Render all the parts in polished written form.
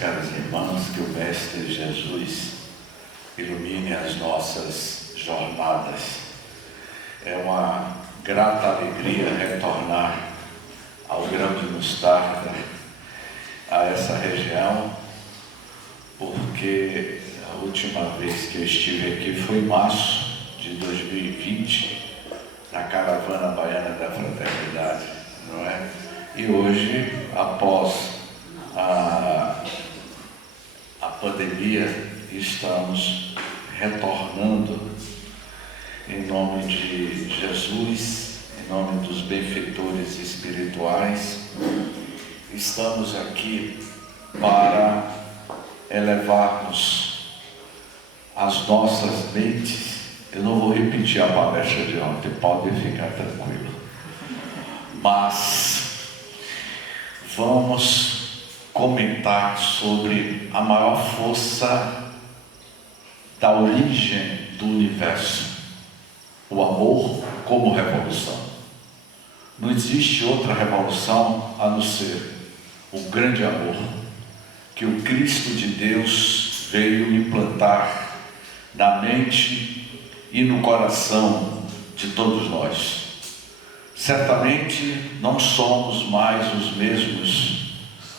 caras irmãs, que o Mestre Jesus ilumine as nossas jornadas. É uma grata alegria retornar ao grão de mostarda, a essa região, porque a última vez que eu estive aqui foi em março de 2020, na caravana baiana da fraternidade, não é? E hoje, após a pandemia, estamos retornando em nome de Jesus, em nome dos benfeitores espirituais. Estamos aqui para elevarmos as nossas mentes. Eu não vou repetir a palestra de ontem, pode ficar tranquilo. Mas vamos comentar sobre a maior força da origem do universo, o amor como revolução. Não existe outra revolução a não ser o grande amor que o Cristo de Deus veio implantar na mente e no coração de todos nós. Certamente não somos mais os mesmos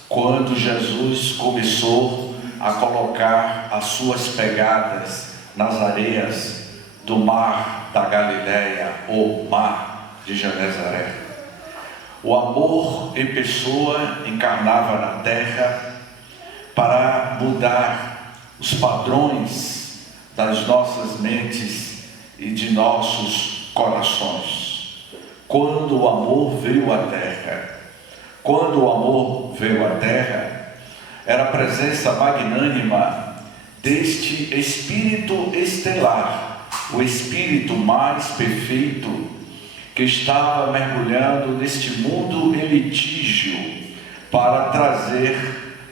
quando Jesus começou a colocar as suas pegadas nas areias do mar da Galileia, ou mar de Genezaré. O amor em pessoa encarnava na terra para mudar os padrões das nossas mentes e de nossos corações. Quando o amor veio à terra, era a presença magnânima deste Espírito estelar, o Espírito mais perfeito, que estava mergulhando neste mundo em litígio para trazer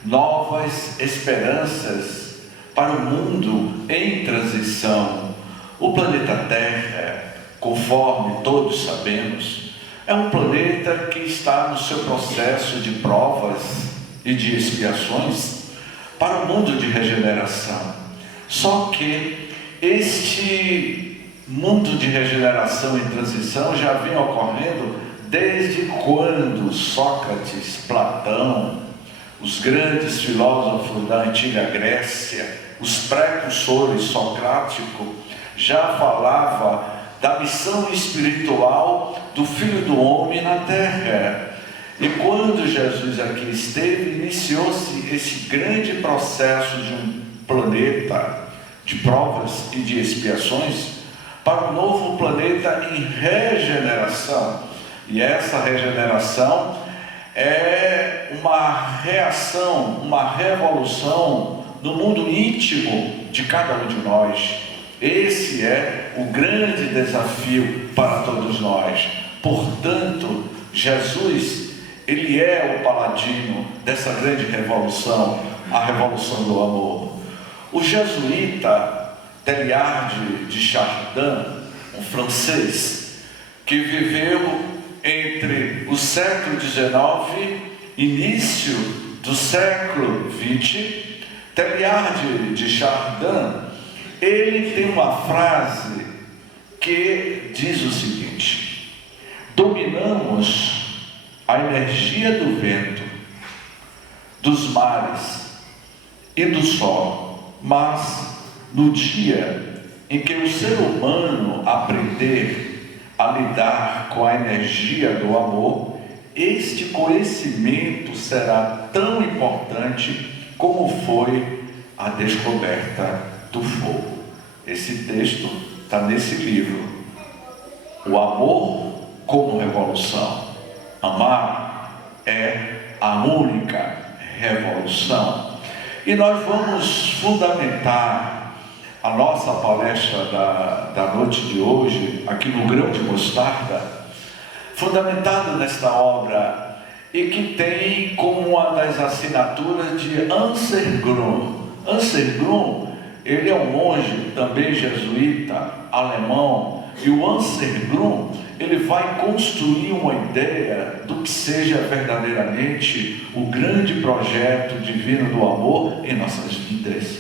novas esperanças para o mundo em transição. O planeta Terra, conforme todos sabemos, é um planeta que está no seu processo de provas e de expiações para o mundo de regeneração. Só que este mundo de regeneração e transição já vem ocorrendo desde quando Sócrates, Platão, os grandes filósofos da antiga Grécia, os precursores socráticos, já falavam da missão espiritual do Filho do Homem na Terra. E quando Jesus aqui esteve, iniciou-se esse grande processo de um planeta de provas e de expiações para um novo planeta em regeneração. E essa regeneração é uma reação, uma revolução no mundo íntimo de cada um de nós. Esse é o grande desafio para todos nós. Portanto, Jesus, ele é o paladino dessa grande revolução, a revolução do amor. O jesuíta Teilhard de Chardin, um francês, que viveu entre o século XIX e início do século XX, Teilhard de Chardin, ele tem uma frase que diz o seguinte: dominamos a energia do vento, dos mares e do sol, mas no dia em que o ser humano aprender a lidar com a energia do amor, este conhecimento será tão importante como foi a descoberta do fogo. Esse texto está nesse livro, O Amor como Revolução. Amar é a única revolução. E nós vamos fundamentar a nossa palestra da noite de hoje, aqui no Grão de Mostarda, fundamentado nesta obra, e que tem como uma das assinaturas de Anselm Grün. Anselm Grün, ele é um monge, também jesuíta, alemão, e o Anselm Grün, ele vai construir uma ideia do que seja verdadeiramente o grande projeto divino do amor em nossas vidas.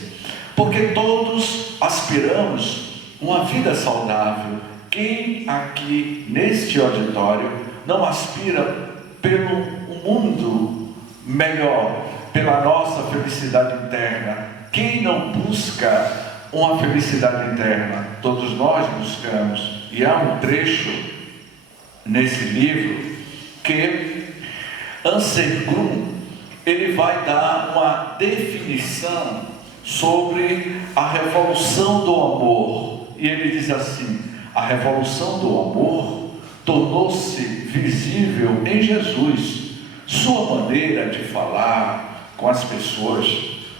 Porque todos aspiramos uma vida saudável. Quem aqui neste auditório não aspira pelo mundo melhor, pela nossa felicidade interna? Quem não busca uma felicidade interna? Todos nós buscamos. E há um trecho nesse livro que Anselm Grün, ele vai dar uma definição sobre a revolução do amor. E ele diz assim: a revolução do amor tornou-se visível em Jesus. Sua maneira de falar com as pessoas,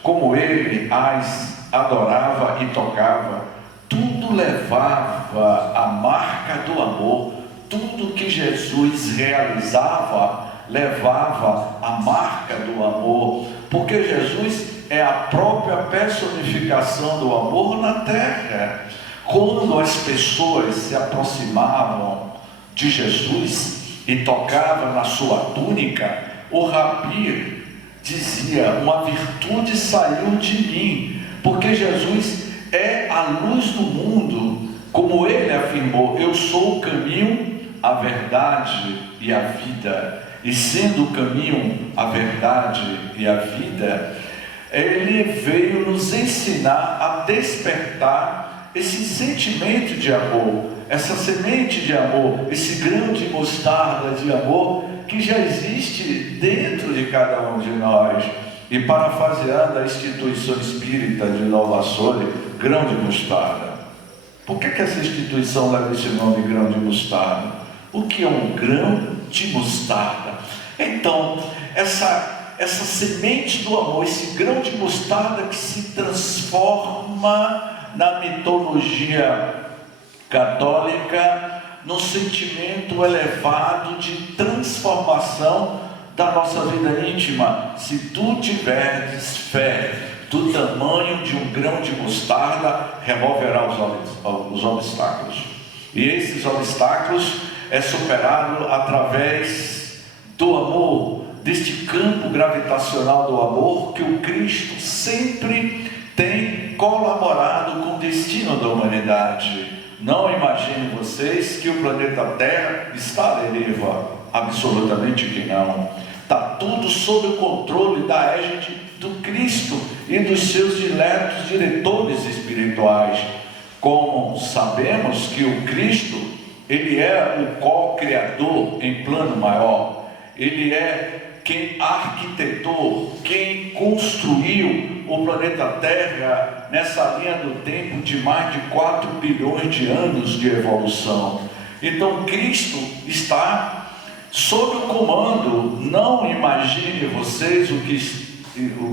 como ele as adorava e tocava, tudo levava a marca do amor. Tudo que Jesus realizava levava a marca do amor, porque Jesus é a própria personificação do amor na terra. Quando as pessoas se aproximavam de Jesus e tocavam na sua túnica, o Rabi dizia: uma virtude saiu de mim, porque Jesus é a luz do mundo. Como ele afirmou: eu sou o caminho, a verdade e a vida. E sendo o caminho, a verdade e a vida, ele veio nos ensinar a despertar esse sentimento de amor, essa semente de amor, esse grão de mostarda de amor que já existe dentro de cada um de nós. E parafraseando a instituição espírita de Nova Sole, grão de mostarda. Por que essa instituição leva esse nome, grão de mostarda? O que é um grão de mostarda? Então, essa semente do amor, esse grão de mostarda que se transforma na mitologia católica no sentimento elevado de transformação da nossa vida íntima. Se tu tiveres fé do tamanho de um grão de mostarda, removerá os obstáculos. E esses obstáculos é superado através do amor, deste campo gravitacional do amor que o Cristo sempre tem colaborado com o destino da humanidade. Não imaginem vocês que o planeta Terra está à deriva. Absolutamente que não. Está tudo sob o controle da égide do Cristo e dos seus diletos diretores espirituais. Como sabemos que o Cristo, ele é o co-criador em plano maior. Ele é quem arquitetou, quem construiu o planeta Terra nessa linha do tempo de mais de 4 bilhões de anos de evolução. Então Cristo está sob o comando. Não imagine vocês o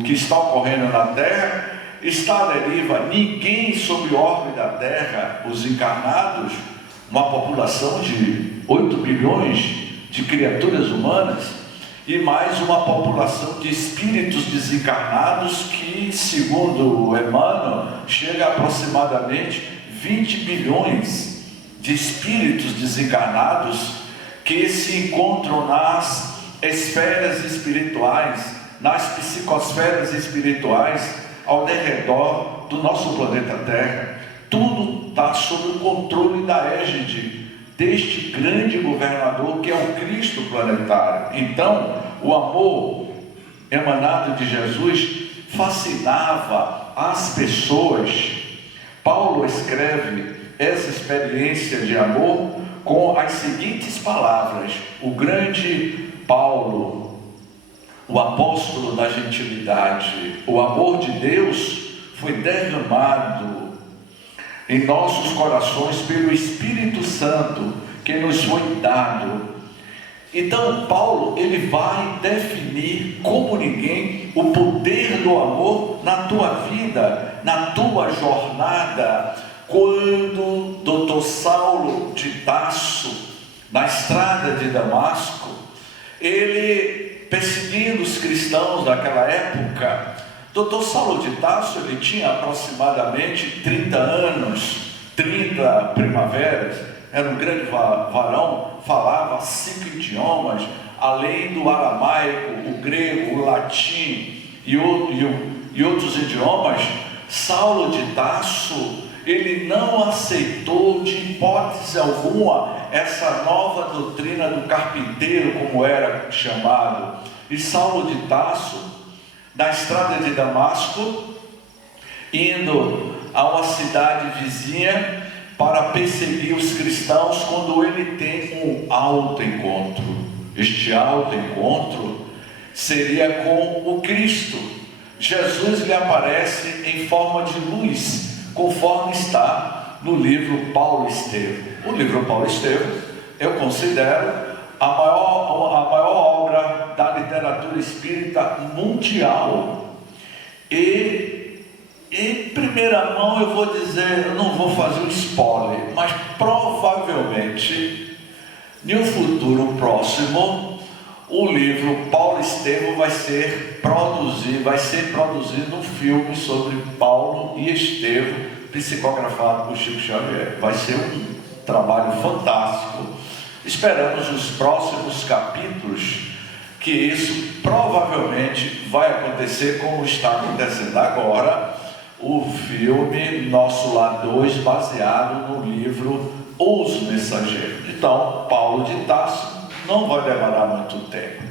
que está ocorrendo na Terra está à deriva. Ninguém sob órbita da Terra, os encarnados, uma população de 8 bilhões de criaturas humanas, e mais uma população de espíritos desencarnados que, segundo Emmanuel, chega a aproximadamente 20 bilhões de espíritos desencarnados que se encontram nas esferas espirituais, nas psicosferas espirituais ao derredor do nosso planeta Terra. Tudo está sob o controle da égide deste grande governador que é o Cristo planetário. Então, o amor emanado de Jesus fascinava as pessoas. Paulo escreve essa experiência de amor com as seguintes palavras. O grande Paulo, o apóstolo da gentilidade: o amor de Deus foi derramado em nossos corações pelo Espírito Santo que nos foi dado. Então Paulo, ele vai definir como ninguém o poder do amor na tua vida, na tua jornada. Quando Dr. Saulo de Tarso, na estrada de Damasco, ele perseguindo os cristãos daquela época, Dr. Saulo de Tarso, ele tinha aproximadamente 30 anos, 30 primaveras, era um grande varão, falava 5 idiomas, além do aramaico, o grego, o latim e outros idiomas. Saulo de Tarso, ele não aceitou de hipótese alguma essa nova doutrina do carpinteiro, como era chamado. E Saulo de Tarso, na estrada de Damasco, indo a uma cidade vizinha para perseguir os cristãos, quando ele tem um alto encontro. Este alto encontro seria com o Cristo. Jesus lhe aparece em forma de luz, conforme está no livro Paulo Estevão. O livro Paulo Estevão eu considero a maior obra da literatura espírita mundial. E em primeira mão eu vou dizer, eu não vou fazer um spoiler, mas provavelmente em um futuro próximo o livro Paulo Estevão vai ser produzido um filme sobre Paulo e Estevão, psicografado por Chico Xavier. Vai ser um trabalho fantástico. Esperamos nos próximos capítulos que isso provavelmente vai acontecer, como está acontecendo agora o filme Nosso Lar 2, baseado no livro Os Mensageiros. Então, Paulo de Tarso não vai demorar muito tempo.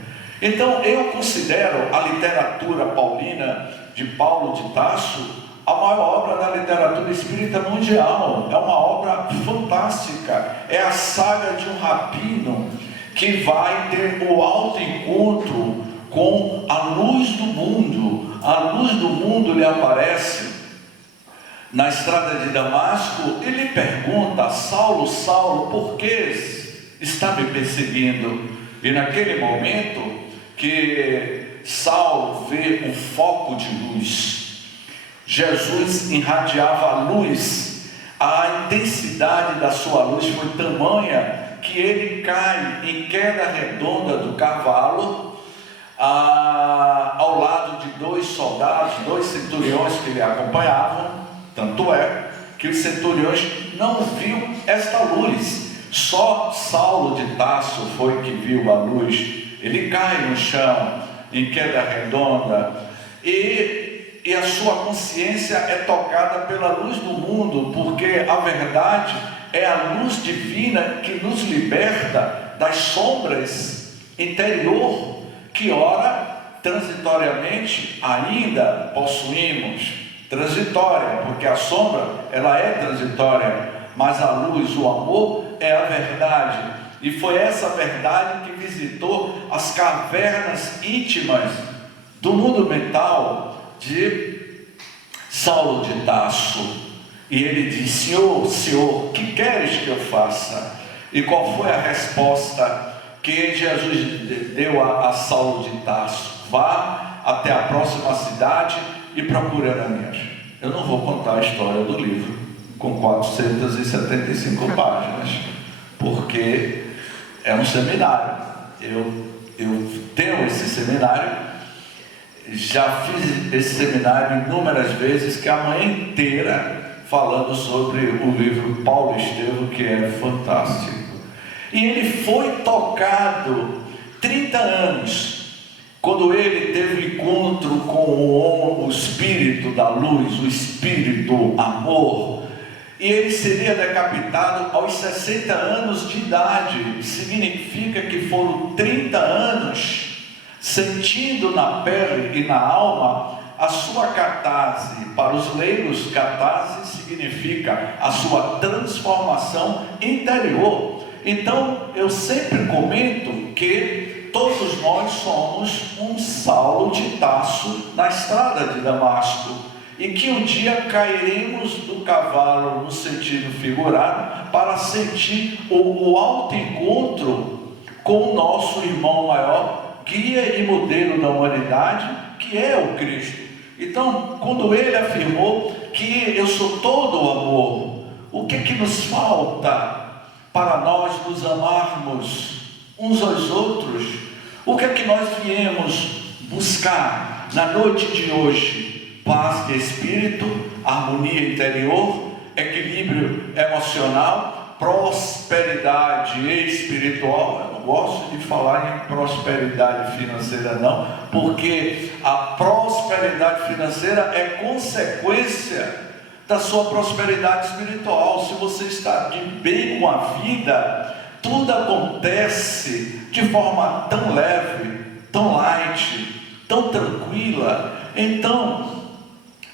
Então, eu considero a literatura paulina de Paulo de Tarso a maior obra da literatura espírita mundial. É uma obra fantástica. É a saga de um rabino que vai ter o alto encontro com a luz do mundo. A luz do mundo lhe aparece na estrada de Damasco e lhe pergunta: Saulo, Saulo, por que está me perseguindo? E naquele momento que Saulo vê um foco de luz, Jesus irradiava a luz, a intensidade da sua luz foi tamanha que ele cai em queda redonda do cavalo, ao lado de 2 soldados, 2 centuriões que lhe acompanhavam. Tanto é que os centuriões não viram esta luz. Só Saulo de Tarso foi que viu a luz. Ele cai no chão, em queda redonda, e a sua consciência é tocada pela luz do mundo, porque a verdade é a luz divina que nos liberta das sombras interior, que ora, transitoriamente, ainda possuímos. Transitória, porque a sombra, ela é transitória, mas a luz, o amor, é a verdade. E foi essa verdade que visitou as cavernas íntimas do mundo mental de Saulo de Tarso. E ele disse: Senhor, Senhor, que queres que eu faça? E qual foi a resposta que Jesus deu a Saulo de Tarso? Vá até a próxima cidade e procure Ananias. Eu não vou contar a história do livro com 475 páginas, porque é um seminário. Eu tenho esse seminário, já fiz esse seminário inúmeras vezes, que é a manhã inteira falando sobre o livro Paulo Estevão, que é fantástico. E ele foi tocado 30 anos, quando ele teve um encontro com o Espírito da luz, o Espírito amor, e ele seria decapitado aos 60 anos de idade. Significa que foram 30 anos sentindo na pele e na alma a sua catarse. Para os leigos, catarse significa a sua transformação interior. Então, eu sempre comento que todos nós somos um Saulo de Tarso na estrada de Damasco, e que um dia cairemos do cavalo, no sentido figurado, para sentir o alto encontro com o nosso irmão maior, guia e modelo da humanidade, que é o Cristo. Então, quando ele afirmou que eu sou todo o amor, o que nos falta para nós nos amarmos uns aos outros? O que nós viemos buscar na noite de hoje? Paz de espírito, harmonia interior, equilíbrio emocional, prosperidade espiritual. Eu não gosto de falar em prosperidade financeira não, porque a prosperidade financeira é consequência da sua prosperidade espiritual. Se você está de bem com a vida, tudo acontece de forma tão leve, tão light, tão tranquila. Então,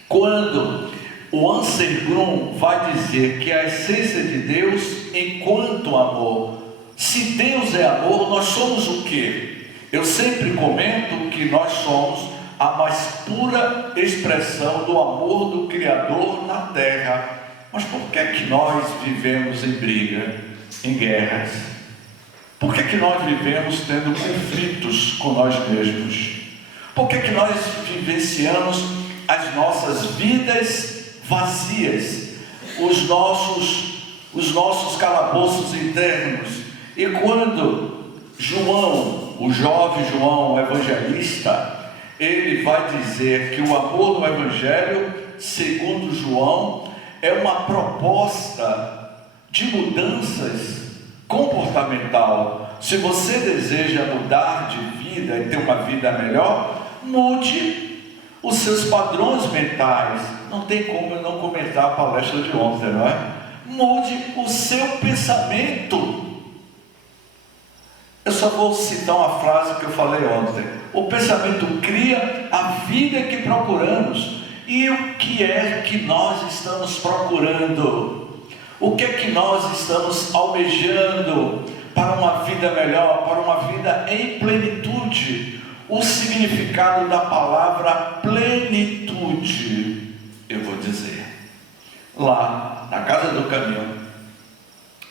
quando o Anselm Grün vai dizer que a essência de Deus enquanto amor, se Deus é amor, nós somos o quê? Eu sempre comento que nós somos a mais pura expressão do amor do Criador na terra. Mas por que é que nós vivemos em briga, em guerras? Por que é que nós vivemos tendo conflitos com nós mesmos? Por que é que nós vivenciamos as nossas vidas vazias, os nossos calabouços internos? E quando João, o jovem João, o evangelista, ele vai dizer que o amor no Evangelho, segundo João, é uma proposta de mudanças comportamental. Se você deseja mudar de vida e ter uma vida melhor, mude os seus padrões mentais. Não tem como eu não comentar a palestra de ontem, não é? Mude o seu pensamento. Eu só vou citar uma frase que eu falei ontem. O pensamento cria a vida que procuramos. E o que é que nós estamos procurando? O que é que nós estamos almejando para uma vida melhor, para uma vida em plenitude? O significado da palavra plenitude, eu vou dizer. Lá, na Casa do Caminho,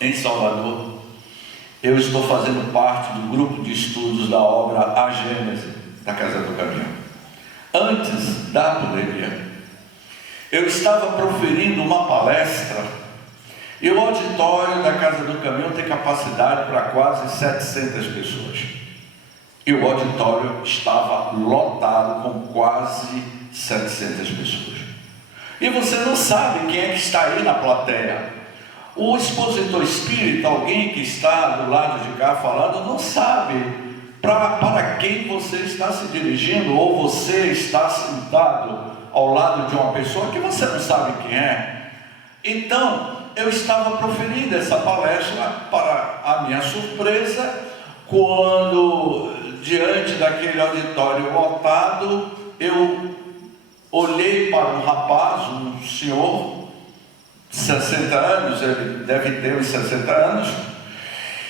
em Salvador, eu estou fazendo parte do grupo de estudos da obra A Gênese, da Casa do Caminho. Antes da pandemia, eu estava proferindo uma palestra e o auditório da Casa do Caminho tem capacidade para quase 700 pessoas. E o auditório estava lotado com quase 700 pessoas. E você não sabe quem é que está aí na plateia. O expositor espírita, alguém que está do lado de cá falando, não sabe para quem você está se dirigindo, ou você está sentado ao lado de uma pessoa que você não sabe quem é. Então, eu estava proferindo essa palestra, para a minha surpresa, quando, diante daquele auditório lotado, eu olhei para um rapaz, um senhor, 60 anos, ele deve ter uns 60 anos,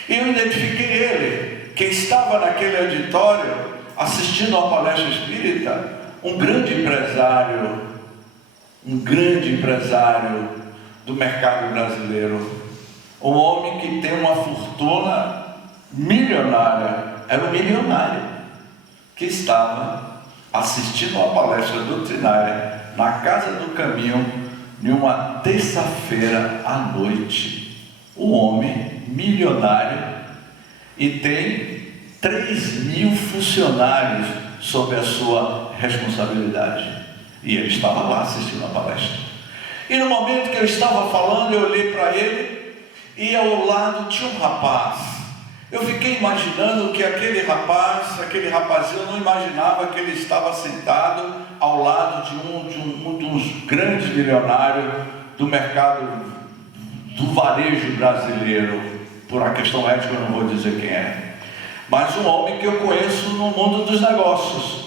e eu identifiquei ele, que estava naquele auditório, assistindo a palestra espírita, um grande empresário do mercado brasileiro, um homem que tem uma fortuna milionária, era um milionário, que estava assistindo a palestra doutrinária na Casa do Caminho, em uma terça-feira à noite. Um homem milionário e tem 3.000 funcionários sob a sua responsabilidade. E ele estava lá assistindo a palestra. E no momento que eu estava falando, eu olhei para ele e ao lado tinha um rapaz. Eu fiquei imaginando que aquele rapazinho, eu não imaginava que ele estava sentado ao lado de um dos grandes milionários do mercado do varejo brasileiro. Por uma questão ética eu não vou dizer quem é, mas um homem que eu conheço no mundo dos negócios.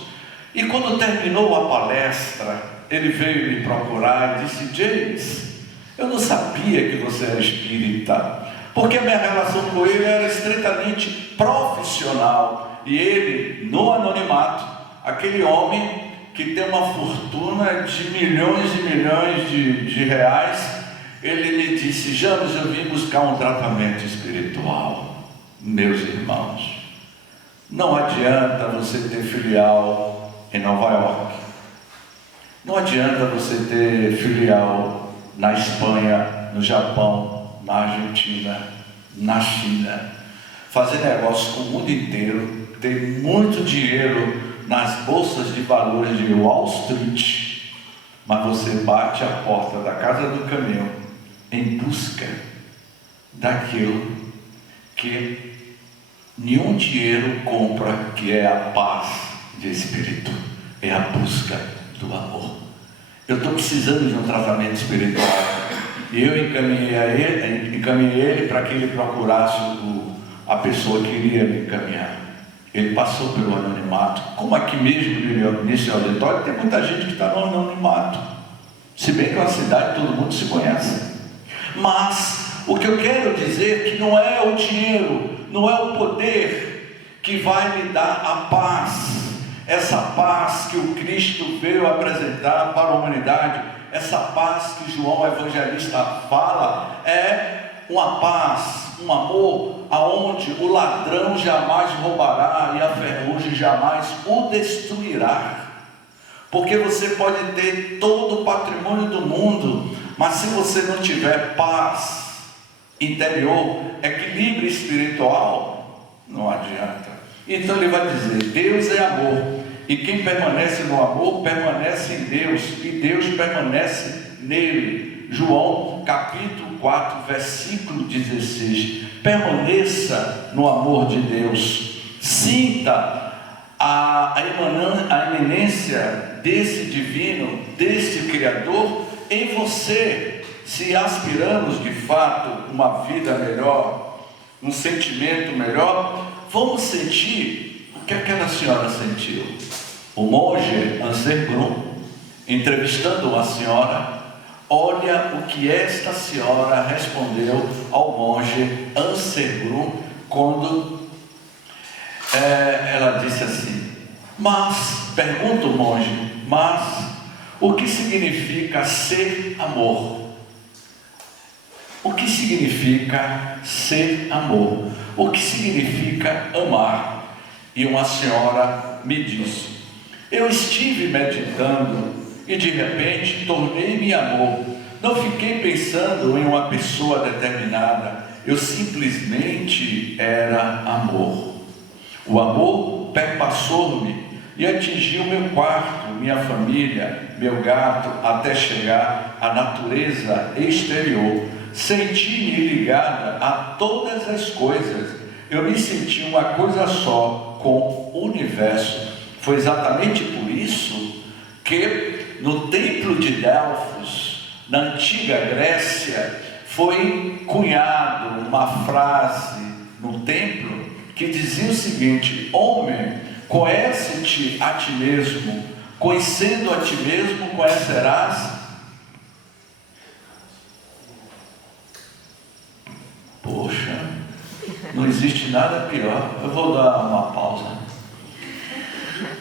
E quando terminou a palestra, ele veio me procurar e disse: James, eu não sabia que você era espírita, porque a minha relação com ele era estritamente profissional. E ele, no anonimato, aquele homem que tem uma fortuna de milhões e milhões de reais, ele me disse: James, eu vim buscar um tratamento espiritual. Meus irmãos, não adianta você ter filial em Nova York, não adianta você ter filial na Espanha, no Japão, na Argentina, na China, fazer negócio com o mundo inteiro, ter muito dinheiro nas bolsas de valores de Wall Street, mas você bate a porta da Casa do Caminho em busca daquilo que nenhum dinheiro compra, que é a paz de espírito, é a busca do amor. Eu estou precisando de um tratamento espiritual, e eu encaminhei ele para que ele procurasse a pessoa que iria me encaminhar. Ele passou pelo anonimato, como aqui mesmo nesse auditório tem muita gente que está no anonimato, se bem que é uma cidade todo mundo se conhece. Mas o que eu quero dizer é que não é o dinheiro, não é o poder que vai me dar a paz, essa paz que o Cristo veio apresentar para a humanidade, essa paz que João Evangelista fala, é uma paz, um amor, aonde o ladrão jamais roubará e a ferrugem jamais o destruirá. Porque você pode ter todo o patrimônio do mundo, mas se você não tiver paz interior, equilíbrio espiritual, não adianta. Então ele vai dizer, Deus é amor, e quem permanece no amor, permanece em Deus, e Deus permanece nele. João capítulo 4, versículo 16. Permaneça no amor de Deus, sinta a iminência desse divino, desse Criador em você. Se aspiramos de fato uma vida melhor, um sentimento melhor, vamos sentir o que aquela senhora sentiu. O monge Anselmo, entrevistando uma senhora, olha o que esta senhora respondeu ao monge Anselmo quando ela disse assim: mas, pergunta o monge, mas o que significa ser amor? O que significa ser amor? O que significa amar? E uma senhora me disse: eu estive meditando e de repente tornei-me amor. Não fiquei pensando em uma pessoa determinada, eu simplesmente era amor. O amor perpassou-me e atingiu meu quarto, minha família, meu gato, até chegar à natureza exterior. Senti-me ligada a todas as coisas. Eu me senti uma coisa só com o universo. Foi exatamente por isso que no templo de Delfos, na antiga Grécia, foi cunhado uma frase no templo que dizia o seguinte: homem, conhece-te a ti mesmo, conhecendo a ti mesmo, conhecerás. Poxa, não existe nada pior. Eu vou dar uma pausa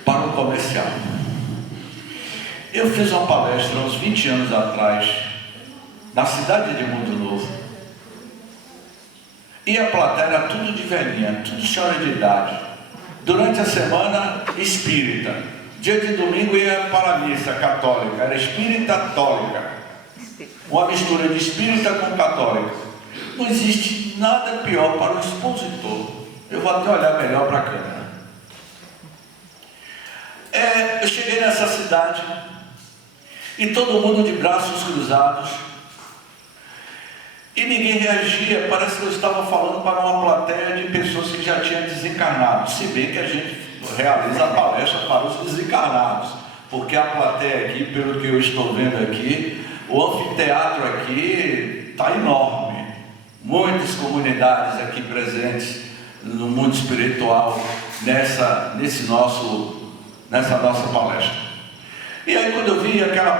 para o comercial. Eu fiz uma palestra uns 20 anos atrás, na cidade de Mundo Novo, e a plateia era tudo de velhinha, tudo senhora de idade. Durante a semana, espírita. Dia de domingo ia para a missa católica, era espírita católica, uma mistura de espírita com católica. Não existe nada pior para o expositor. Eu vou até olhar melhor para a câmera. Eu cheguei nessa cidade e todo mundo de braços cruzados, e ninguém reagia. Parece que eu estava falando para uma plateia de pessoas que já tinham desencarnado, se bem que a gente realiza a palestra para os desencarnados, porque a plateia aqui, pelo que eu estou vendo aqui, o anfiteatro aqui está enorme, muitas comunidades aqui presentes no mundo espiritual nessa nossa palestra. E aí, quando eu vi aquela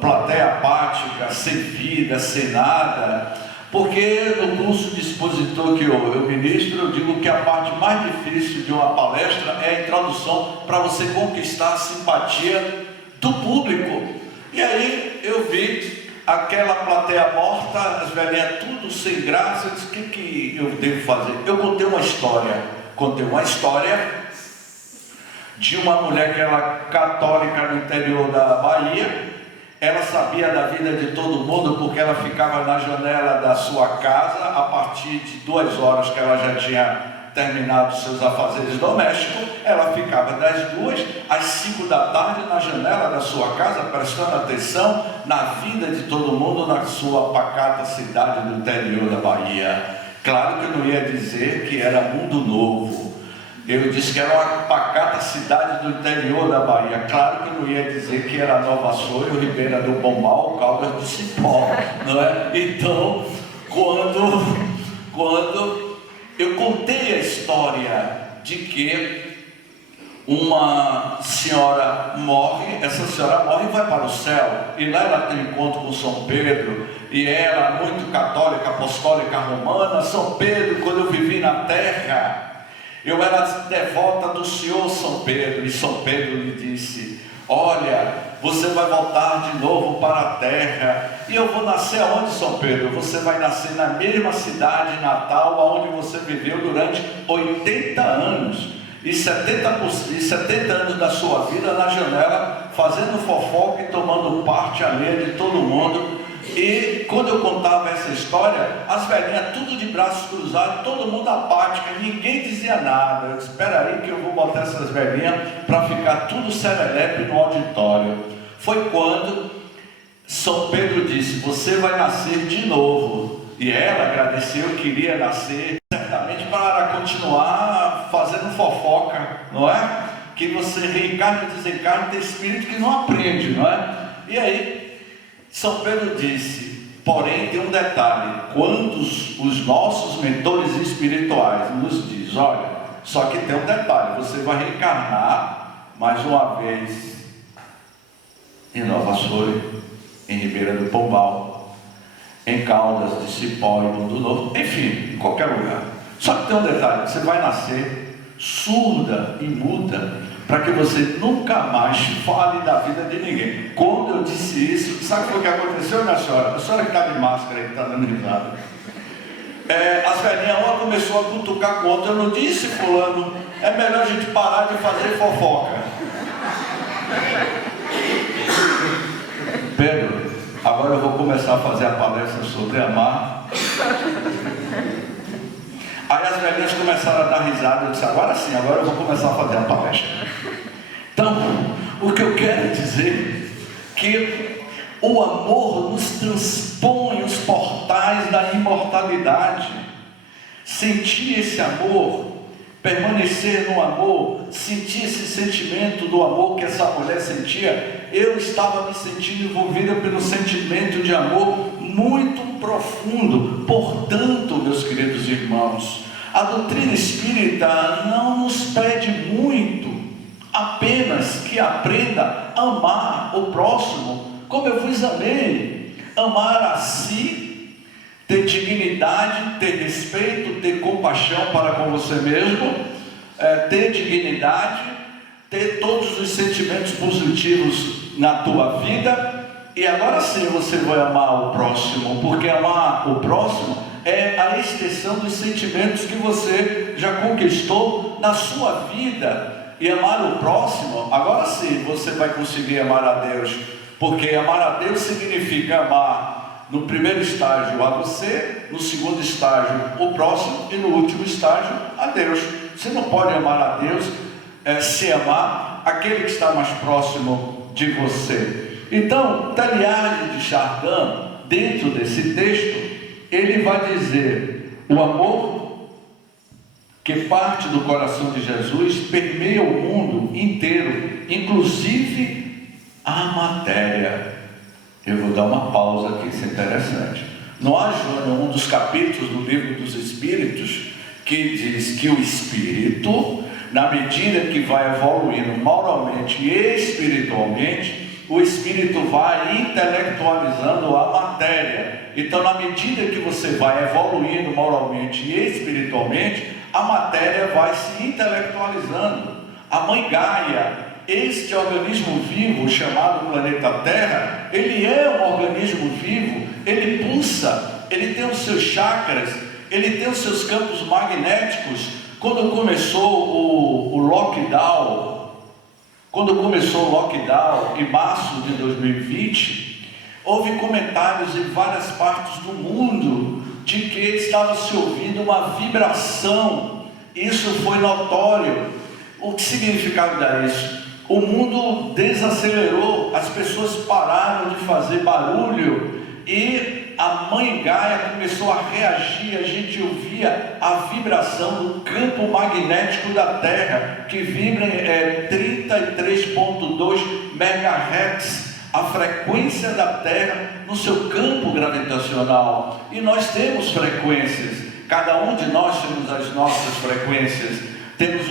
plateia apática, sem vida, sem nada, porque no curso de expositor que eu ministro, eu digo que a parte mais difícil de uma palestra é a introdução, para você conquistar a simpatia do público. E aí eu vi aquela plateia morta, as velhinhas tudo sem graça. Eu disse: o que eu devo fazer? Eu contei uma história de uma mulher que era católica no interior da Bahia. Ela sabia da vida de todo mundo, porque ela ficava na janela da sua casa a partir de 2 horas que ela já tinha terminado seus afazeres domésticos. ela ficava das 2 às 5 da tarde na janela da sua casa, prestando atenção na vida de todo mundo na sua pacata cidade do interior da Bahia. Claro que eu não ia dizer que era Mundo Novo. Eu disse que era uma pacata cidade do interior da Bahia. Claro que eu não ia dizer que era Nova Soio, Ribeira do Pombal, Caldas do Cipó, não é? Então, quando eu contei a história de que uma senhora morre, essa senhora morre e vai para o céu, e lá ela tem um encontro com São Pedro, e ela, muito católica, apostólica, romana. São Pedro, quando eu vivi na terra, eu era devota do Senhor São Pedro, e São Pedro lhe disse: olha, você vai voltar de novo para a terra, e eu vou nascer aonde, São Pedro? Você vai nascer na mesma cidade natal, onde você viveu durante 80 anos, e 70 anos da sua vida na janela, fazendo fofoca e tomando parte alheia de todo mundo. E quando eu contava essa história, as velhinhas tudo de braços cruzados, todo mundo apático, ninguém dizia nada. Eu disse: espera aí que eu vou botar essas velhinhas para ficar tudo serelepe no auditório. Foi quando São Pedro disse: você vai nascer de novo. E ela agradeceu, queria nascer, certamente para continuar fazendo fofoca, não é? Que você reencarna e desencarna, tem espírito que não aprende, não é? E aí São Pedro disse: porém tem um detalhe, quando os nossos mentores espirituais nos diz: olha, só que tem um detalhe, você vai reencarnar mais uma vez em Nova Soio, em Ribeira do Pombal, em Caldas de Cipó, em Mundo Novo, enfim, em qualquer lugar. Só que tem um detalhe, você vai nascer surda e muda, para que você nunca mais fale da vida de ninguém. Quando eu disse isso, sabe o que aconteceu, minha senhora? A senhora que está de máscara e que está dando risada. As velhinhas, uma começou a cutucar com a outra. Eu não disse, fulano, é melhor a gente parar de fazer fofoca. Pedro, agora eu vou começar a fazer a palestra sobre amar. Aí as velhinhas começaram a dar risada. Eu disse: agora sim, agora eu vou começar a fazer a palestra. Então, o que eu quero dizer é que o amor nos transpõe os portais da imortalidade. Sentir esse amor, permanecer no amor, sentir esse sentimento do amor que essa mulher sentia. Eu estava me sentindo envolvida pelo sentimento de amor muito profundo. Portanto, meus queridos irmãos, a doutrina espírita não nos pede muito, apenas que aprenda a amar o próximo como eu vos amei. Amar a si, ter dignidade, ter respeito, ter compaixão para com você mesmo, ter dignidade, ter todos os sentimentos positivos na tua vida. E agora sim você vai amar o próximo, porque amar o próximo é a extensão dos sentimentos que você já conquistou na sua vida. E amar o próximo, agora sim você vai conseguir amar a Deus, porque amar a Deus significa amar no primeiro estágio a você, no segundo estágio o próximo e no último estágio a Deus. Você não pode amar a Deus se amar aquele que está mais próximo de você. Então, Teilhard de Chardin, dentro desse texto, ele vai dizer: o amor que parte do coração de Jesus permeia o mundo inteiro, inclusive a matéria. Eu vou dar uma pausa aqui, isso é interessante. No Jônio, um dos capítulos do Livro dos Espíritos, que diz que o espírito, na medida que vai evoluindo moralmente e espiritualmente, o espírito vai intelectualizando a matéria. Então, na medida que você vai evoluindo moralmente e espiritualmente, a matéria vai se intelectualizando. A mãe Gaia, este organismo vivo chamado planeta Terra, ele é um organismo vivo, ele pulsa, ele tem os seus chakras, ele tem os seus campos magnéticos. Quando começou o lockdown, em março de 2020, houve comentários em várias partes do mundo de que estava se ouvindo uma vibração. Isso foi notório. O que significava isso? O mundo desacelerou, as pessoas pararam de fazer barulho e a Mãe Gaia começou a reagir. A gente ouvia a vibração do campo magnético da Terra, que vibra em 33,2 MHz, a frequência da Terra no seu campo gravitacional. E nós temos frequências, cada um de nós temos as nossas frequências, temos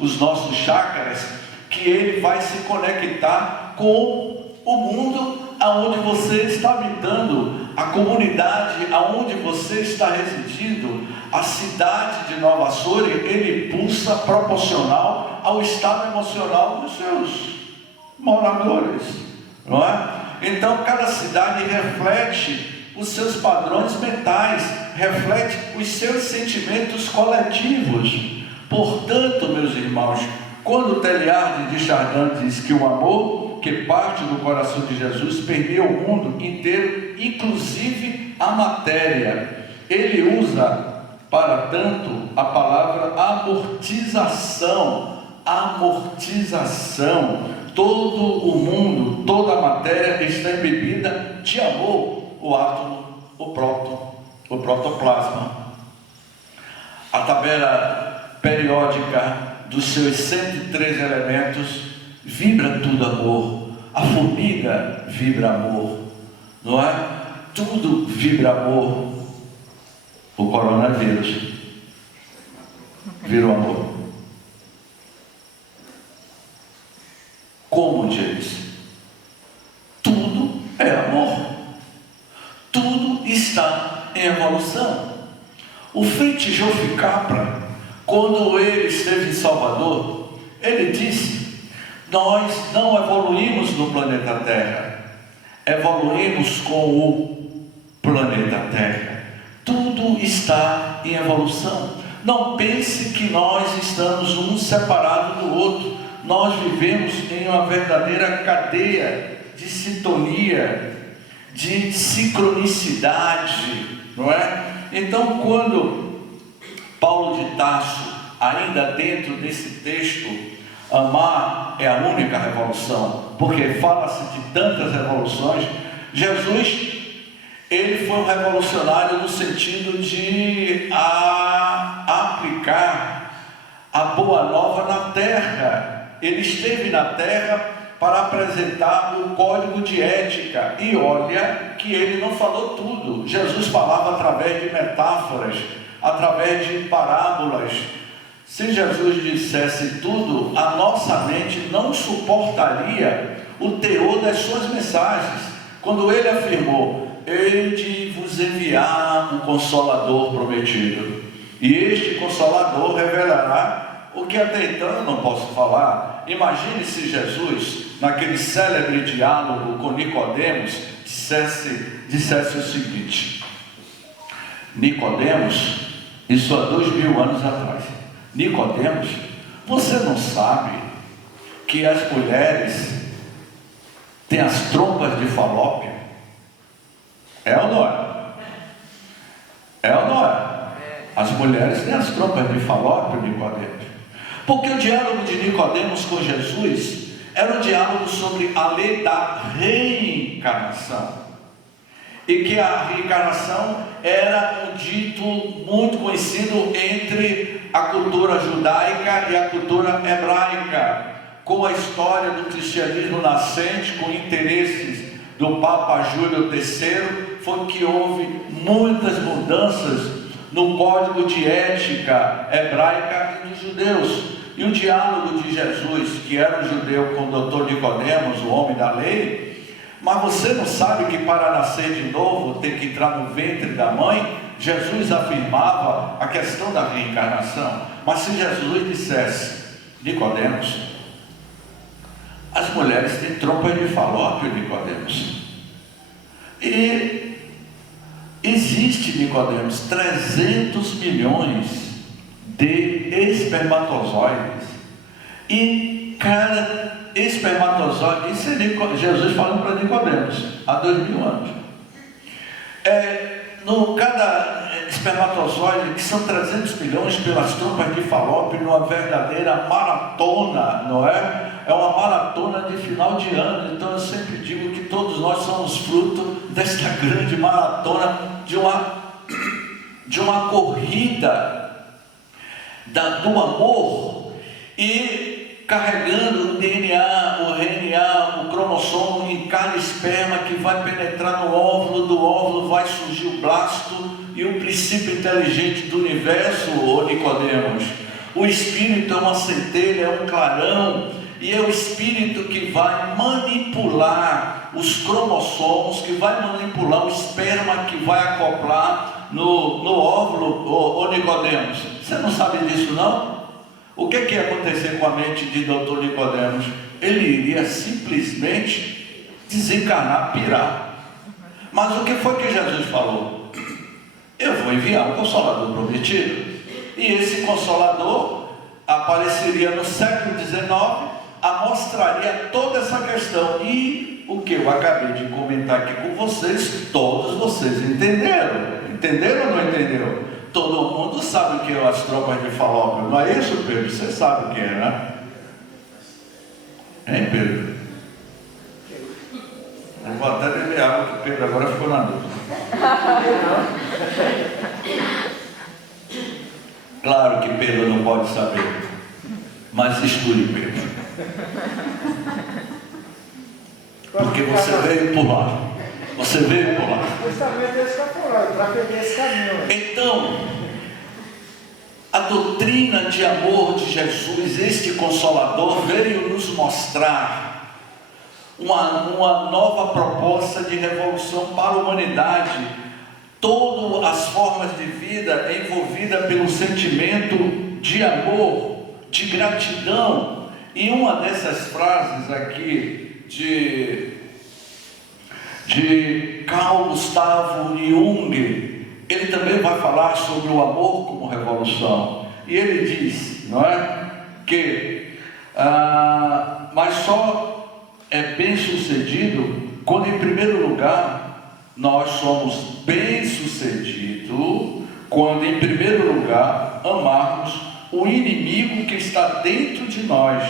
os nossos chakras, que ele vai se conectar com o mundo aonde você está habitando, a comunidade aonde você está residindo. A cidade de Nova Açores, ele pulsa proporcional ao estado emocional dos seus moradores, não é? Então cada cidade reflete os seus padrões mentais, reflete os seus sentimentos coletivos. Portanto, meus irmãos, quando Teilhard de Chardin diz que o amor que parte do coração de Jesus permeia o mundo inteiro, inclusive a matéria, ele usa, para tanto, a palavra amortização. Amortização. Todo o mundo, toda a matéria está embebida de amor. O átomo, o protoplasma. A tabela periódica dos seus 103 elementos vibra tudo amor. A formiga vibra amor, não é? Tudo vibra amor. O coronavírus virou amor. Como diz, tudo é amor. Tudo está em evolução. O Frei Joffre Capra, quando ele esteve em Salvador, ele disse: nós não evoluímos no planeta Terra, evoluímos com o planeta Terra. Tudo está em evolução. Não pense que nós estamos um separado do outro. Nós vivemos em uma verdadeira cadeia de sintonia, de sincronicidade, não é? Então, quando Paulo de Tarso, ainda dentro desse texto, amar é a única revolução, porque fala-se de tantas revoluções. Jesus, ele foi um revolucionário no sentido de aplicar a boa nova na terra. Ele esteve na terra para apresentar o código de ética, e olha que ele não falou tudo. Jesus falava através de metáforas, através de parábolas. Se Jesus dissesse tudo, a nossa mente não suportaria o teor das suas mensagens. Quando ele afirmou: hei de vos enviar um Consolador prometido, e este Consolador revelará o que até então eu não posso falar. Imagine se Jesus, naquele célebre diálogo com Nicodemos, dissesse o seguinte: Nicodemos, isso há 2000 anos atrás, Nicodemos, você não sabe que as mulheres têm as trompas de Falópio? É ou não é? É ou não é? As mulheres têm as trompas de Falópio, Nicodemos. Porque o diálogo de Nicodemos com Jesus era um diálogo sobre a lei da reencarnação, e que a reencarnação era um dito muito conhecido entre a cultura judaica e a cultura hebraica. Com a história do cristianismo nascente, com interesses do Papa Júlio III, foi que houve muitas mudanças no código de ética hebraica e dos judeus. E o diálogo de Jesus, que era um judeu, com o doutor Nicodemos, o homem da lei: mas você não sabe que para nascer de novo tem que entrar no ventre da mãe? Jesus afirmava a questão da reencarnação. Mas se Jesus dissesse: Nicodemos, as mulheres têm trompas de Falópio, Nicodemos, e existe, Nicodemos, 300 milhões de espermatozoides, e cada espermatozoide, isso é Jesus falando para Nicodemos há 2000 anos. Cada espermatozoide, que são 300 milhões pelas trompas de Falópio, numa verdadeira maratona, não é? É uma maratona de final de ano. Então eu sempre digo que todos nós somos fruto desta grande maratona, de uma corrida do amor, e carregando o DNA, o RNA, o cromossomo em cada esperma, que vai penetrar no óvulo, do óvulo vai surgir o blasto e o princípio inteligente do universo, ô Nicodemos. O Espírito é uma centelha, é um clarão, e é o Espírito que vai manipular os cromossomos, que vai manipular o esperma, que vai acoplar no óvulo, ô Nicodemos. Você não sabe disso, não? O que ia acontecer com a mente de Dr. Nicodemos? Ele iria simplesmente desencarnar, pirar. Mas o que foi que Jesus falou? Eu vou enviar um Consolador prometido, e esse Consolador apareceria no século XIX, mostraria toda essa questão. E o que eu acabei de comentar aqui com vocês, todos vocês entenderam. Entenderam ou não entenderam? Todo mundo sabe o que é as tropas de Falópio, não é isso, Pedro? Você sabe o que é, né? Hein, Pedro? Eu vou até beber água, que Pedro agora ficou na dúvida. Claro que Pedro não pode saber, mas estude, Pedro. Porque você veio por lá. Você veio por lá. Então, a doutrina de amor de Jesus, este Consolador, veio nos mostrar uma nova proposta de revolução para a humanidade. Todas as formas de vida envolvidas pelo sentimento de amor, de gratidão. E uma dessas frases aqui de Carl Gustav Jung, ele também vai falar sobre o amor como revolução. E ele diz, não é? Que mas só é bem sucedido quando, em primeiro lugar, nós somos bem sucedidos, quando, em primeiro lugar, amarmos o inimigo que está dentro de nós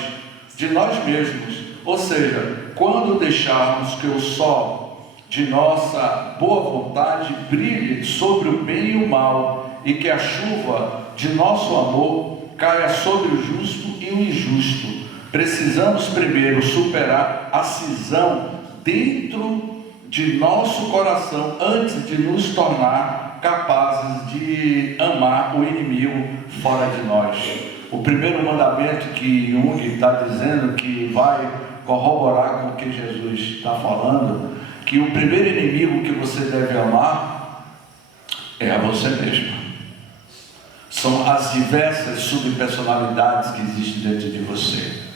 mesmos. Ou seja, quando deixarmos que o sol de nossa boa vontade brilhe sobre o bem e o mal, e que a chuva de nosso amor caia sobre o justo e o injusto. Precisamos primeiro superar a cisão dentro de nosso coração, antes de nos tornar capazes de amar o inimigo fora de nós. O primeiro mandamento que Jung está dizendo, que vai corroborar com o que Jesus está falando, que o primeiro inimigo que você deve amar é a você mesmo. São as diversas subpersonalidades que existem dentro de você.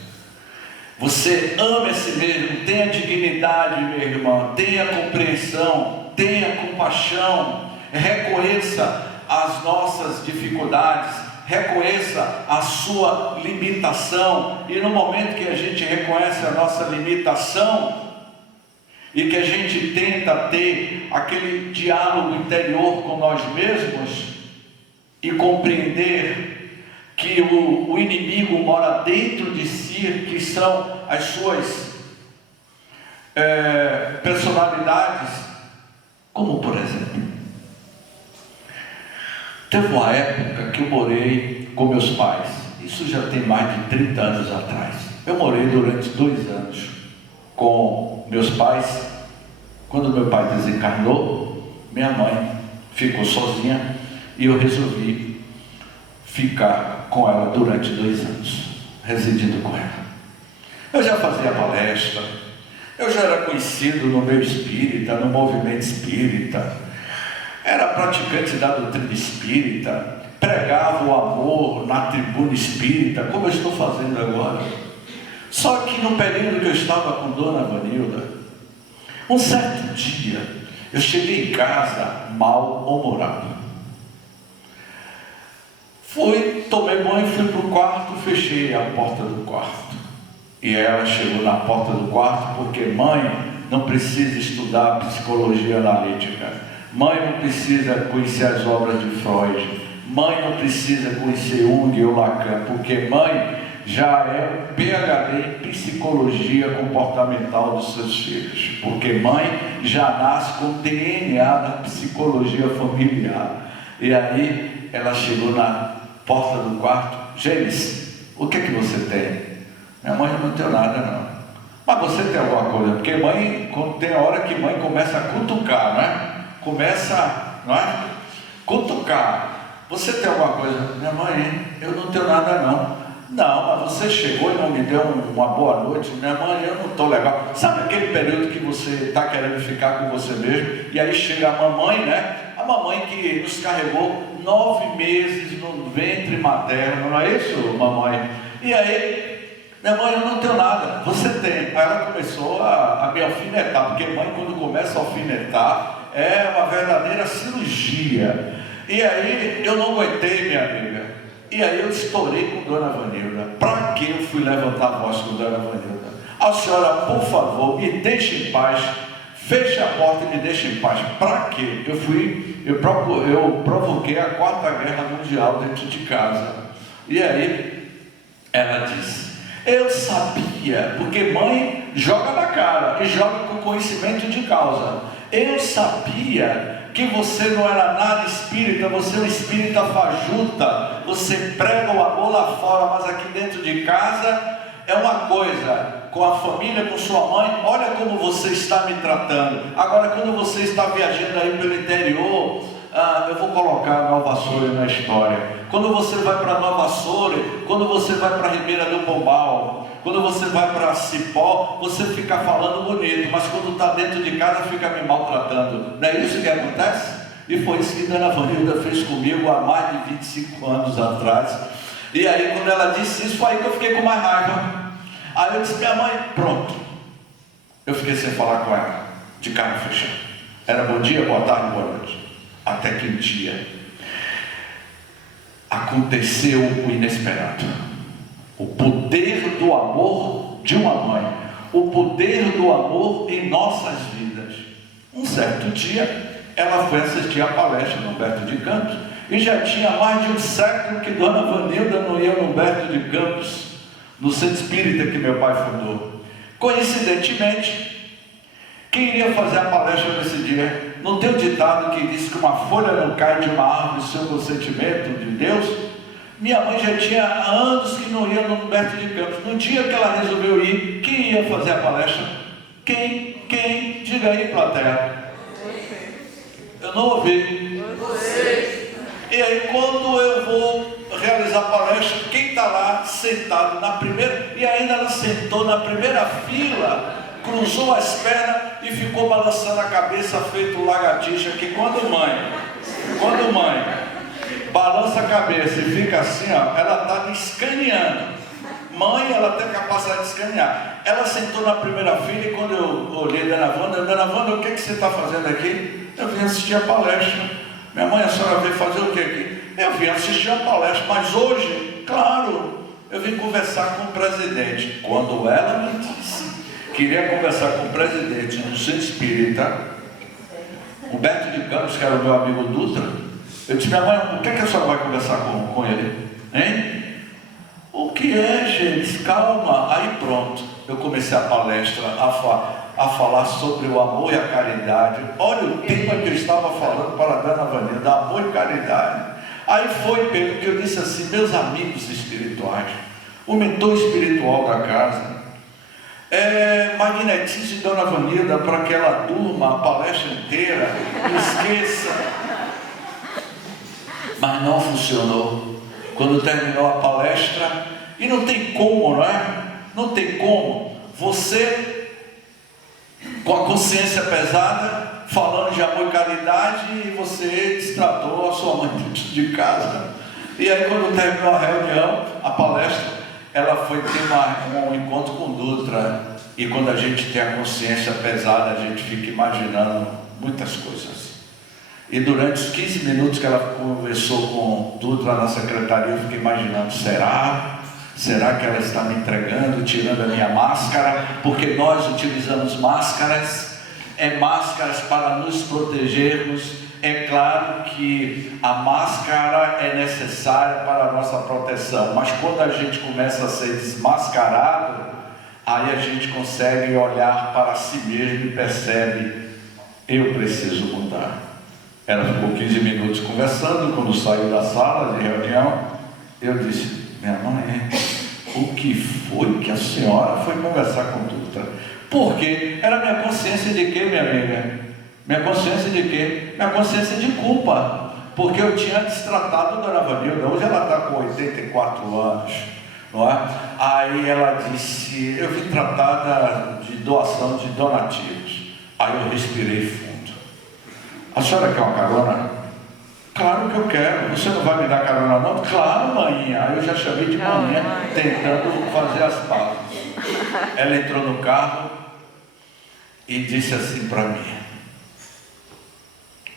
Você ama a si mesmo, tenha dignidade, meu irmão, tenha compreensão, tenha compaixão, reconheça as nossas dificuldades, reconheça a sua limitação. E no momento que a gente reconhece a nossa limitação, e que a gente tenta ter aquele diálogo interior com nós mesmos, e compreender que o inimigo mora dentro de si, que são as suas personalidades, como por exemplo, teve uma época que eu morei com meus pais, isso já tem mais de 30 anos atrás. Eu morei durante 2 anos com meus pais. Quando meu pai desencarnou, minha mãe ficou sozinha e eu resolvi ficar com ela durante 2 anos, residindo com ela. Eu já fazia palestra, eu já era conhecido no meio espírita, no movimento espírita, era praticante da doutrina espírita, pregava o amor na tribuna espírita, como eu estou fazendo agora. Só que no período que eu estava com Dona Vanilda, um certo dia, eu cheguei em casa mal-humorado. Tomei banho, fui para o quarto, fechei a porta do quarto. E ela chegou na porta do quarto, porque mãe não precisa estudar psicologia analítica. Mãe não precisa conhecer as obras de Freud. Mãe não precisa conhecer Jung ou Lacan, porque mãe já é o PhD em psicologia comportamental dos seus filhos. Porque mãe já nasce com DNA da psicologia familiar. E aí ela chegou na porta do quarto: Gênesis, o que é que você tem? Minha mãe: não tenho nada não. Mas você tem alguma coisa? Porque mãe, tem hora que mãe começa a cutucar, não é? Começa, não é? Cutucar. Você tem alguma coisa? Minha mãe: eu não tenho nada não. Não, mas você chegou e não me deu uma boa noite. Minha mãe: eu não estou legal. Sabe aquele período que você está querendo ficar com você mesmo? E aí chega a mamãe, né? A mamãe que nos carregou 9 meses no ventre materno, não é isso, mamãe? E aí, minha mãe: eu não tenho nada. Você tem. Aí ela começou a me alfinetar, porque mãe, quando começa a alfinetar, é uma verdadeira cirurgia. E aí eu não aguentei, minha amiga. E aí eu estourei com Dona Vanilda. Para que eu fui levantar a voz com Dona Vanilda? A senhora, por favor, me deixe em paz. Feche a porta e me deixe em paz. Para quê? Eu provoquei a 4ª Guerra Mundial dentro de casa. E aí ela disse: eu sabia, porque mãe joga na cara e joga com conhecimento de causa. Eu sabia que você não era nada espírita, você é um espírita fajuta, você prega o amor lá fora, mas aqui dentro de casa é uma coisa, com a família, com sua mãe, olha como você está me tratando. Agora, quando você está viajando aí pelo interior, eu vou colocar Nova Açores na história. Quando você vai para Nova Açores, quando você vai para Ribeira do Pombal, quando você vai para Cipó, você fica falando bonito, mas quando está dentro de casa fica me maltratando. Não é isso que acontece? E foi isso que Dona Vanilda fez comigo há mais de 25 anos atrás. E aí quando ela disse isso, foi aí que eu fiquei com mais raiva. Aí eu disse: minha mãe, pronto. Eu fiquei sem falar com ela, de cara fechada. Era bom dia, boa tarde, boa noite. Até que um dia aconteceu o inesperado. O poder do amor de uma mãe, o poder do amor em nossas vidas. Um certo dia, ela foi assistir a palestra no Humberto de Campos, e já tinha mais de um século que Dona Vanilda não ia no Humberto de Campos, no centro espírita que meu pai fundou. Coincidentemente, quem iria fazer a palestra nesse dia? Não tem um ditado que diz que uma folha não cai de uma árvore sem o consentimento de Deus? Minha mãe já tinha anos que não ia no Humberto de Campos. No dia que ela resolveu ir, quem ia fazer a palestra? Quem? Diga aí, plateia. Eu não ouvi. E aí, quando eu vou realizar a palestra, quem está lá sentado na primeira, e ainda ela sentou na primeira fila, cruzou as pernas e ficou balançando a cabeça feito lagartixa, que quando mãe balança a cabeça e fica assim, ó, ela está me escaneando. Mãe, ela tem capacidade de escanear. Ela sentou na primeira fila, e quando eu olhei Dona Wanda, o que você está fazendo aqui? Eu vim assistir a palestra. Minha mãe: a senhora veio fazer o que aqui? Eu vim assistir a palestra, mas hoje, claro, eu vim conversar com o presidente. Quando ela me disse que iria conversar com o presidente do Centro Espírita, Humberto de Campos, que era o meu amigo Dutra, eu disse: minha mãe, o que é que a senhora vai conversar com ele? Hein? O que é, gente? Calma. Aí pronto, eu comecei a palestra a falar sobre o amor e a caridade. Olha o tema que eu estava falando para a Dona Vanilda: amor e caridade. Aí foi, Pedro, que eu disse assim: meus amigos espirituais, o mentor espiritual da casa, magnetize Dona Vanilda para que ela durma a palestra inteira, esqueça. Mas não funcionou. Quando terminou a palestra, e não tem como, não é? Não tem como você, com a consciência pesada, falando de amor e caridade, e você destratou a sua mãe dentro de casa. E aí, quando terminou a reunião, a palestra, ela foi ter um encontro com Dutra. E quando a gente tem a consciência pesada, a gente fica imaginando muitas coisas. E durante os 15 minutos que ela conversou com Dutra na secretaria, eu fiquei imaginando: será que ela está me entregando, tirando a minha máscara? Porque nós utilizamos máscaras, máscaras para nos protegermos, É claro que a máscara é necessária para a nossa proteção, mas quando a gente começa a ser desmascarado, aí a gente consegue olhar para si mesmo e percebe: eu preciso mudar. Ela ficou 15 minutos conversando. Quando saiu da sala de reunião, eu disse: minha mãe, o que foi que a senhora foi conversar com Dutra? Porque era minha consciência de quê, minha amiga? Minha consciência de quê? Minha consciência de culpa, porque eu tinha destratado a Dona Vanilda. Hoje ela está com 84 anos, não é? Aí ela disse: eu vim tratada de doação de donativos. Aí eu respirei fundo. A senhora quer uma carona? Claro que eu quero. Você não vai me dar carona não? Claro, maninha. Aí eu já chamei de maninha, tentando fazer as pazes. Ela entrou no carro e disse assim para mim: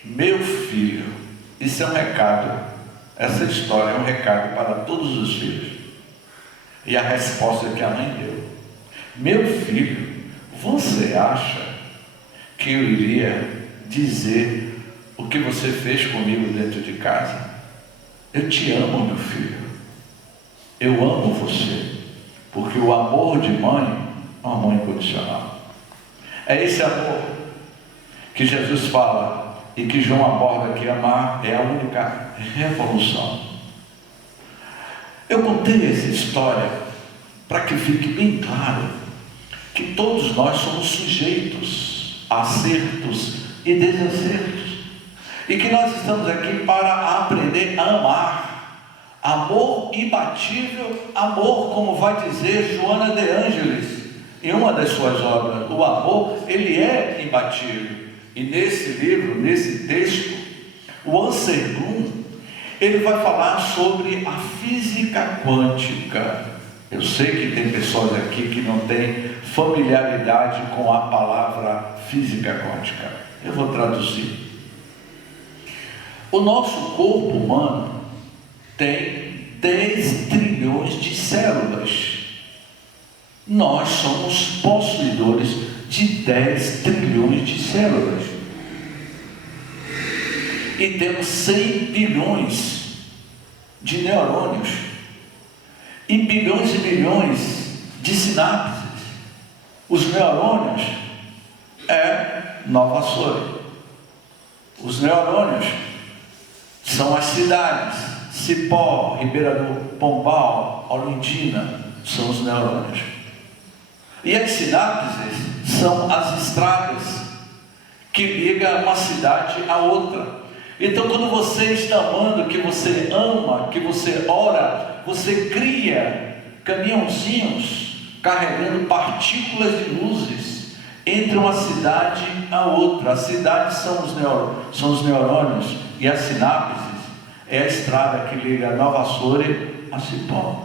meu filho, isso é um recado, essa história é um recado para todos os filhos. E a resposta que a mãe deu: meu filho, você acha que eu iria dizer o que você fez comigo dentro de casa? Eu te amo, meu filho, eu amo você, porque o amor de mãe é um amor incondicional. É esse amor que Jesus fala e que João aborda, que amar é a única revolução. Eu contei essa história para que fique bem claro que todos nós somos sujeitos a acertos e desacertos, e que nós estamos aqui para aprender a amar. Amor imbatível, amor, como vai dizer Joana de Ângeles em uma das suas obras. O amor, ele é imbatível. E nesse livro, nesse texto, o Anselm Grün, ele vai falar sobre a física quântica. Eu sei que tem pessoas aqui que não têm familiaridade com a palavra física quântica. Eu vou traduzir. O nosso corpo humano tem 10 trilhões de células. Nós somos possuidores de 10 trilhões de células. E temos 100 bilhões de neurônios. E bilhões de sinapses. Os neurônios é Nova Açores. Os neurônios são as cidades: Cipó, Ribeira do Pombal, Olindina, são os neurônios. E as sinapses são as estradas que ligam uma cidade a outra. Então, quando você está amando, que você ama, que você ora, você cria caminhãozinhos carregando partículas de luzes entre uma cidade a outra. As cidades são os neurônios, e as sinapses é a estrada que liga Nova Açores a Cipó.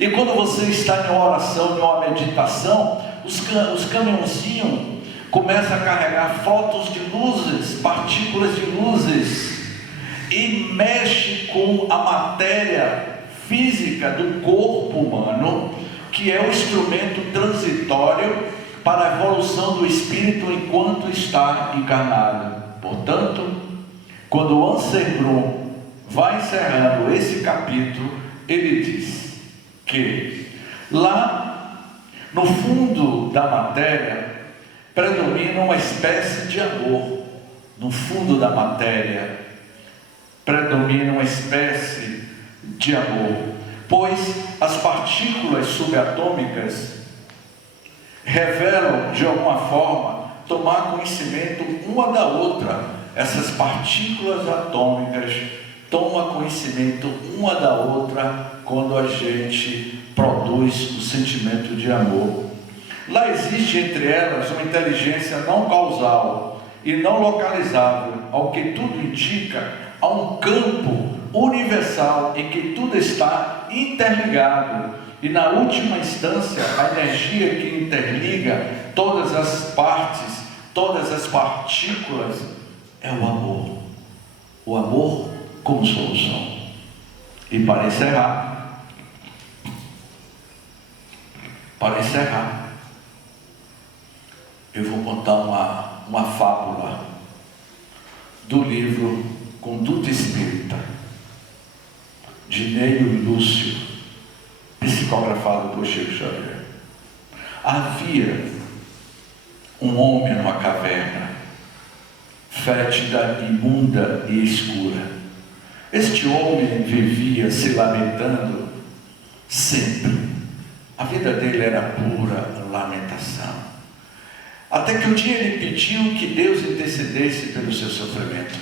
E quando você está em uma oração, em uma meditação, os caminhãozinhos começam a carregar fótons de luzes, partículas de luzes, e mexe com a matéria física do corpo humano, que é o instrumento transitório para a evolução do espírito enquanto está encarnado. Portanto, quando o Anselm Grün vai encerrando esse capítulo, ele diz que lá no fundo da matéria predomina uma espécie de amor. No fundo da matéria predomina uma espécie de amor, pois as partículas subatômicas revelam de alguma forma tomar conhecimento uma da outra. Essas partículas atômicas tomam conhecimento uma da outra quando a gente produz o sentimento de amor. Lá existe entre elas uma inteligência não causal e não localizável, ao que tudo indica, a um campo universal em que tudo está interligado. E na última instância, a energia que interliga todas as partes, todas as partículas, é o amor. O amor como solução. E para encerrar, eu vou contar uma fábula do livro Conduta Espírita, de Neio Lúcio, psicografado por Chico Xavier. Havia um homem numa caverna, fétida, imunda e escura. Este homem vivia se lamentando sempre. A vida dele era pura lamentação. Até que um dia ele pediu que Deus intercedesse pelo seu sofrimento.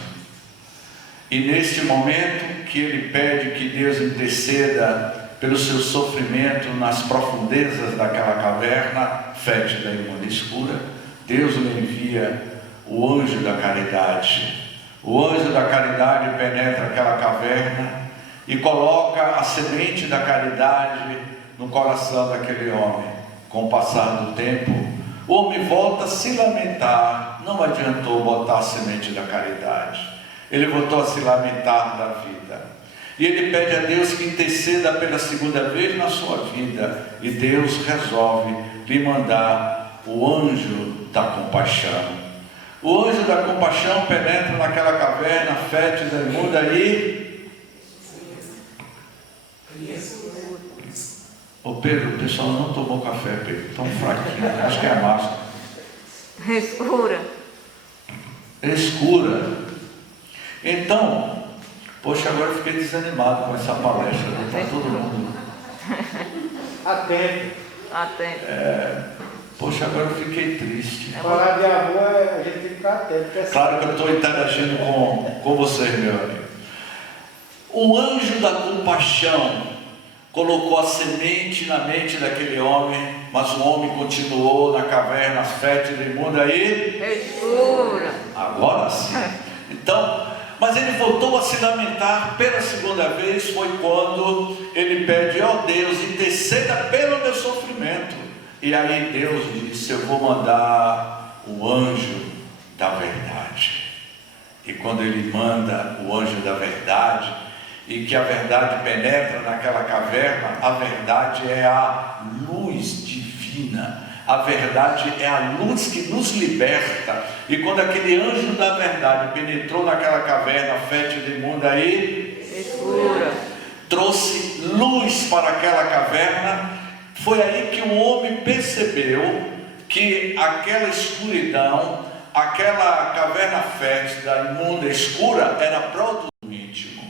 E neste momento que ele pede que Deus interceda pelo seu sofrimento nas profundezas daquela caverna fétida e imunda e escura, Deus lhe envia o anjo da caridade. O anjo da caridade penetra aquela caverna e coloca a semente da caridade no coração daquele homem. Com o passar do tempo, o homem volta a se lamentar. Não adiantou botar a semente da caridade. Ele voltou a se lamentar da vida. E ele pede a Deus que interceda pela segunda vez na sua vida. E Deus resolve lhe mandar o anjo da compaixão. O anjo da compaixão penetra naquela caverna fétida, imunda e... Ô Pedro, o pessoal não tomou café, Pedro. Tão fraquinho, acho que é a máscara. Escura. Escura. Então, poxa, agora eu fiquei desanimado com essa palestra. Está todo mundo atento. Poxa, agora eu fiquei triste. Falar de amor, a gente tem que ficar atento. Claro que eu estou interagindo com vocês, meu amigo. O anjo da compaixão colocou a semente na mente daquele homem, mas o homem continuou na caverna fétida, imunda e... Escura. Agora sim. Então, mas ele voltou a se lamentar pela segunda vez, foi quando ele pede, ó Deus, interceda pelo meu sofrimento. E aí Deus disse, eu vou mandar o anjo da verdade. E quando ele manda o anjo da verdade, e que a verdade penetra naquela caverna, a verdade é a luz divina. A verdade é a luz que nos liberta. E quando aquele anjo da verdade penetrou naquela caverna fétida e imunda aí, Escura. trouxe luz para aquela caverna, foi aí que o homem percebeu que aquela escuridão, aquela caverna fétida, imunda, escura, era produto íntimo.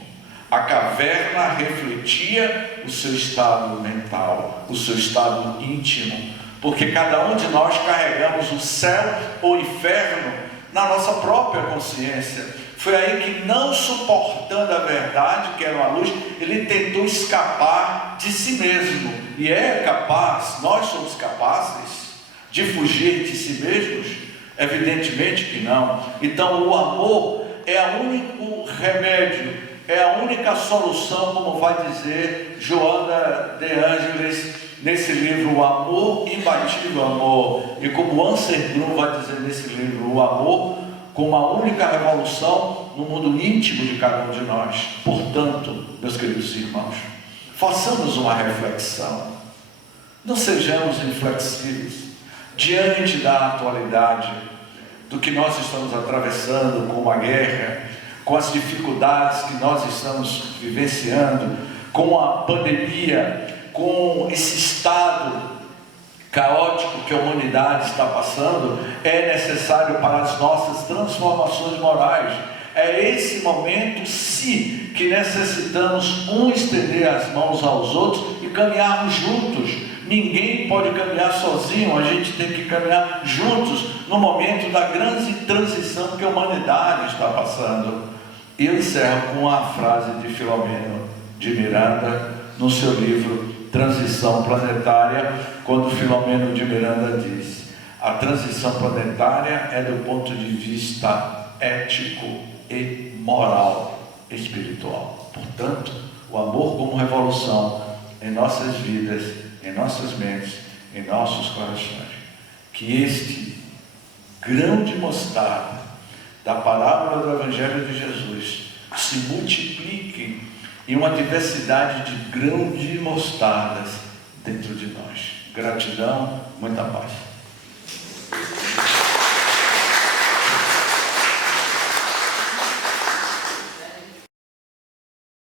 A caverna refletia o seu estado mental, o seu estado íntimo, porque cada um de nós carregamos o céu ou o inferno na nossa própria consciência. Foi aí que, não suportando a verdade, que era uma luz, ele tentou escapar de si mesmo. E é capaz, nós somos capazes de fugir de si mesmos? Evidentemente que não. Então o amor é o único remédio, é a única solução, como vai dizer Joana de Ângeles nesse livro, O Amor Imbatível Amor, e como Anselm Grün vai dizer nesse livro, O Amor como a única revolução no mundo íntimo de cada um de nós. Portanto, meus queridos irmãos, façamos uma reflexão, não sejamos inflexíveis diante da atualidade, do que nós estamos atravessando com a guerra, com as dificuldades que nós estamos vivenciando, com a pandemia, com esse estado caótico que a humanidade está passando. É necessário para as nossas transformações morais. É esse momento, sim, que necessitamos estender as mãos aos outros e caminharmos juntos. Ninguém pode caminhar sozinho, a gente tem que caminhar juntos no momento da grande transição que a humanidade está passando. E eu encerro com a frase de Filomeno de Miranda, no seu livro Transição Planetária, quando Filomeno de Miranda diz: a transição planetária é do ponto de vista ético e moral espiritual. Portanto, o amor como revolução em nossas vidas, em nossas mentes, em nossos corações. Que este grão de mostarda da parábola do Evangelho de Jesus se multiplique em uma diversidade de grão de mostardas dentro de nós. Gratidão, muita paz.